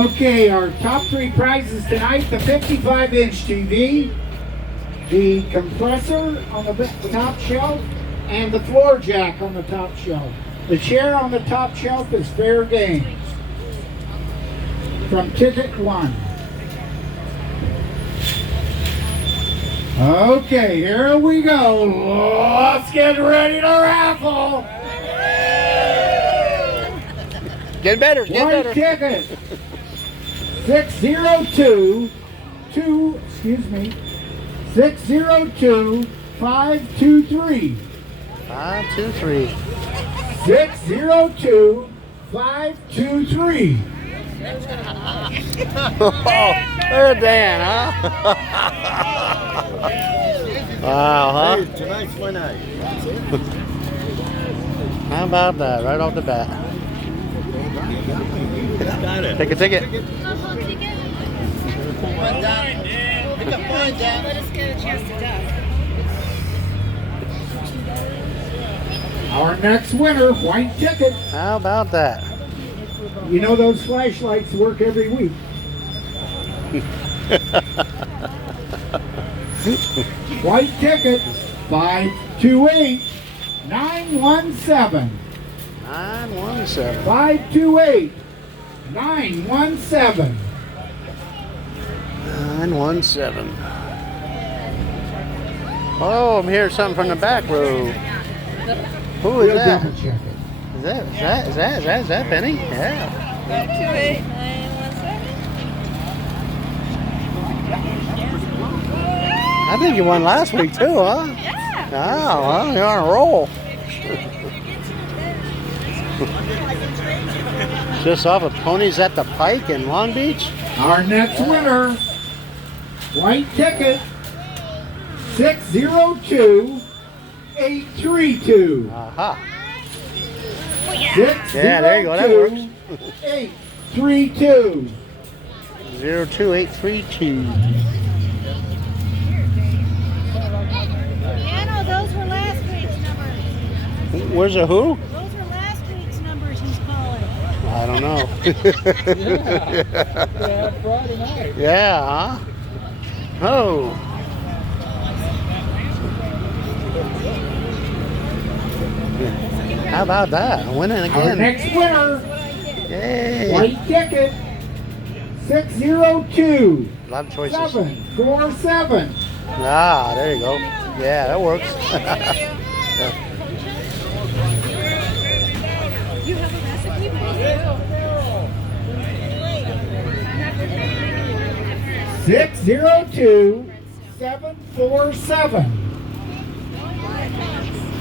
Okay, our top three prizes tonight: the 55-inch TV, the compressor on the top shelf, and the floor jack on the top shelf. The chair on the top shelf is fair game from ticket 1. Okay, here we go. Let's get ready to raffle. Get better, get White better. ticket. 602 602 523. 523. 602 523. Oh, there's Dan, huh? Wow, huh? Hey, tonight's my night. How about that, right off the bat? Got it. Take a ticket. Let us get a chance to duck. Our next winner, white ticket. How about that? You know those flashlights work every week. White ticket, 528 917. 917. 528 917. 917. Oh, I'm hearing something from the back row. Who is We'll that? double check it. Is that Benny? Yeah. 528 917. I think you won last week too, huh? Yeah. Oh, well, you're on a roll. Just off of Ponies at the Pike in Long Beach. Our next winner, white ticket, 602 832. Aha. Yeah, there you go, that works. 832. 02832. Piano, those were last week's numbers. Where's the who? Those were last week's numbers he's calling. I don't know. Yeah, Friday night. Yeah, huh? Oh. How about that? Winning Our again. next winner, Yay. white ticket, 602 A lot of choices. 747. Ah, there you go. Yeah, that works. You have a recipe? Please. 602 747.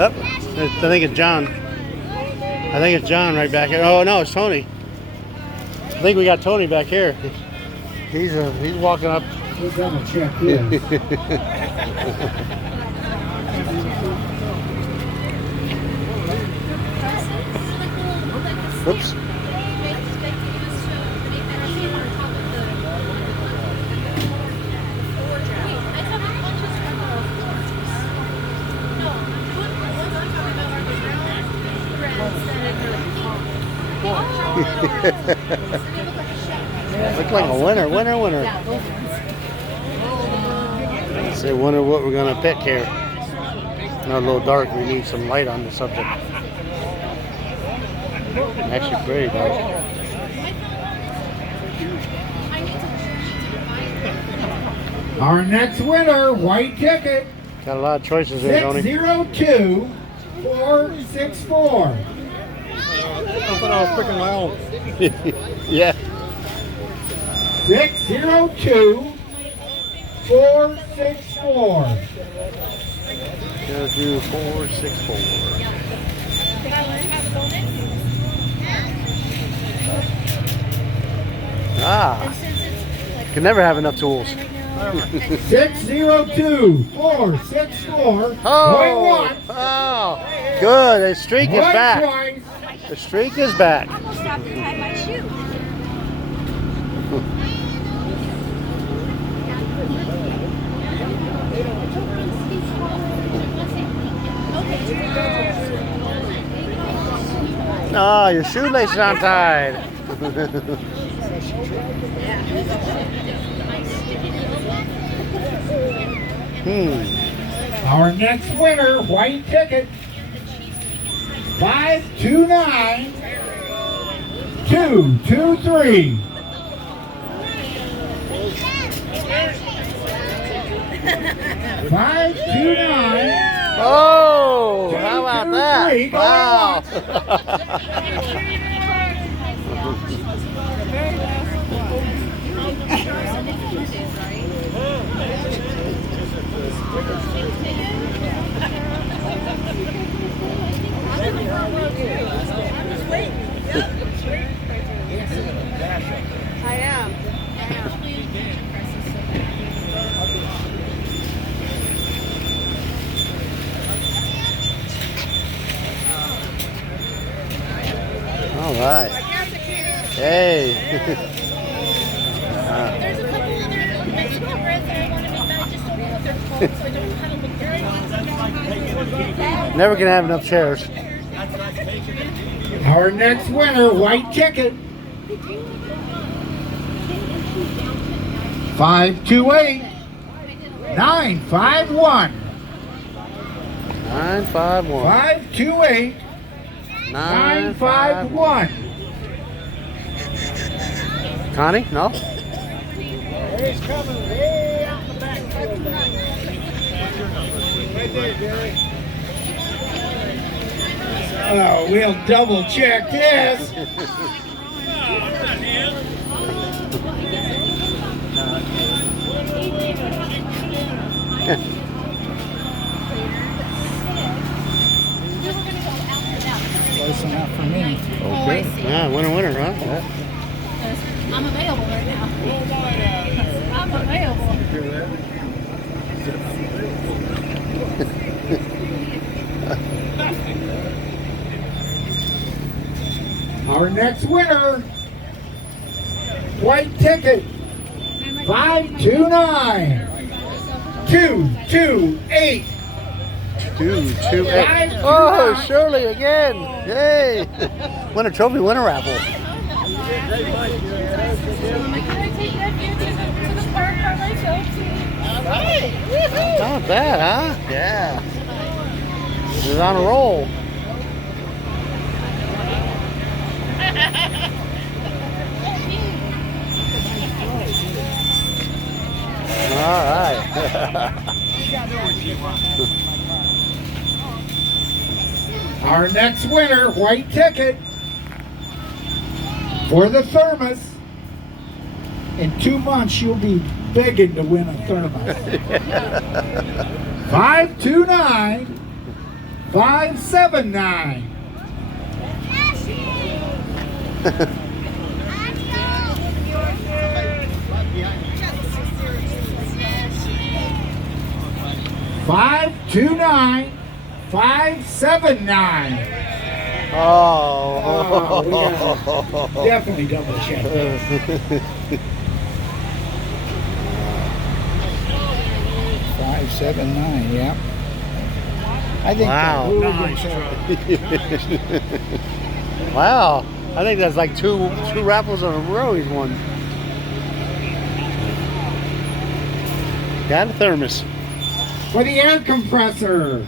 Oh, I think it's John. I think it's John right back here. Oh no, it's Tony. I think we got Tony back here. He's walking up. We're gonna check this. Oops. Look like a winner. Let's see, wonder what we're gonna pick here. It's a little dark. We need some light on the subject. Actually, pretty dark. Our next winner, white ticket, Got a lot of choices there, Tony. 602 464. I thought I was freaking loud. Yeah. 602 464. 02464. Ah. Can never have enough tools. 602 464. Oh, oh, good. The streak is Right back. twice. The streak is back. Stop behind my shoe. Oh, your shoelace is untied. Our next winner, white ticket, 529 223. Five, 2, 9. Oh, 2, how about 2, that? 3, going Wow. I am. All right. Hey. There's a couple other Mexican breads that I want to make, but I just don't know what they're called, so I don't have them. Never can have enough chairs. Our next winner, white ticket, 528 951. 951. 528 951. Connie? No? He's coming way out the back. Right there, Jerry. Oh, we'll double check this. Close enough for me. Okay. Yeah, winner, huh? Yeah. I'm available right now. I'm available. Our next winner, white ticket, 529 228. 228. Oh, Shirley again. Yay. Win a trophy, win a raffle. Can I take that view to the park by myself? Not bad, huh? Yeah. She's on a roll. All right. Our next winner, white ticket, for the thermos. In 2 months, you'll be begging to win a thermos. 529 579. Five, 2, 579. Oh. We gotta definitely double check that. 579, yeah. I think Wow. Wow. I think that's like two raffles in a row he's won. Got a thermos. For the air compressor.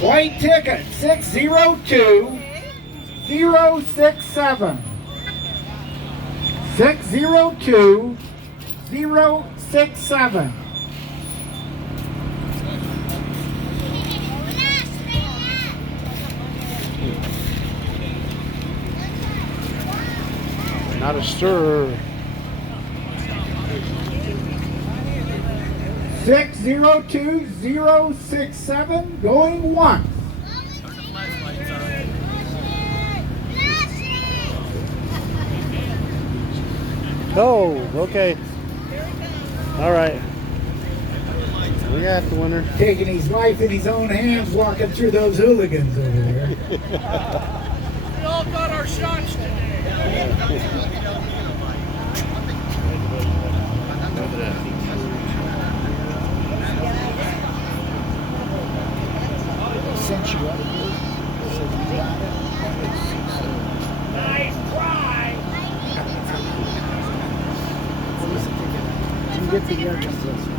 White ticket 602 067. 602 067. Not a stir. 602 067 going once. Oh, okay. All right. We got the winner. Taking his life in his own hands, walking through those hooligans over there. We all got our shots today. Sent you up here. get the air compressor.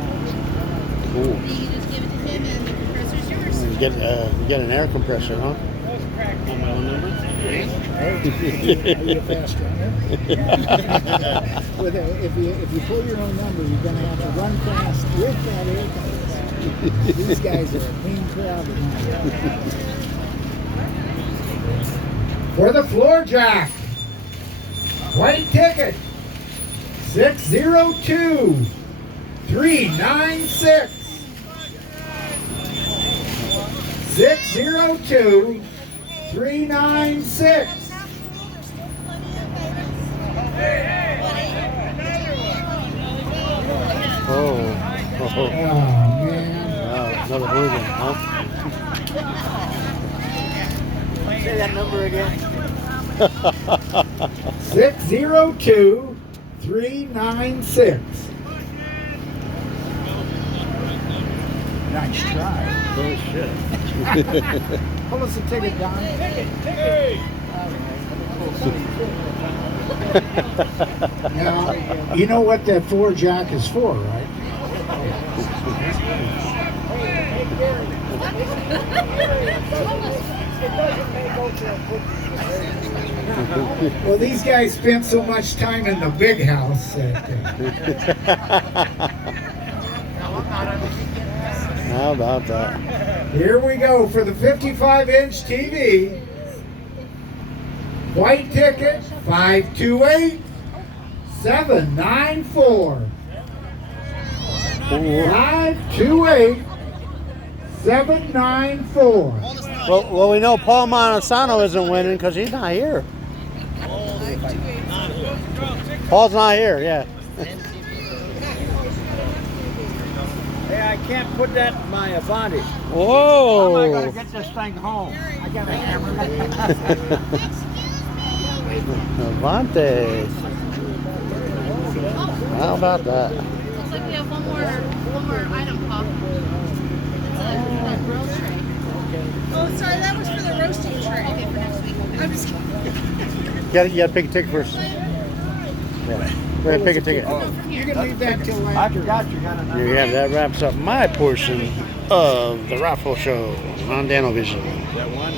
Cool. You just give it to him and the compressor's yours. You get an air compressor, huh? On my own number? Hey, are you a fast runner? If you pull your own number, you're going to have to run fast with that air compressor. These guys are a mean crowd tonight. For the floor jack, white ticket, 602-396. 602-396. Oh. Oh, man. Wow, another hooligan, huh? Say that number again. 602-396. Nice try. Oh, shit. Pull us a ticket, Don. Now, you know what that floor jack is for, right? Well, these guys spent so much time in the big house that, How about that? here we go for the 55-inch TV. White ticket, 528-794. 528-794. Well, we know Paul Montesano isn't winning because he's not here. Paul's not here, yeah. Hey, I can't put that in my Avanti. Whoa! I gotta get this thing home. I got a hammer. Avantes. How about that? Looks like we have one more item, Pop. It's a grill tray. Oh, sorry, that was for the roasting tray. Okay, for next week. I'm just kidding. You gotta pick a ticket first. Yeah. Go ahead, pick a ticket. You can leave that till I after. got you. Got a Yeah, that wraps up my portion of the Raffle Show on Danovision. That one?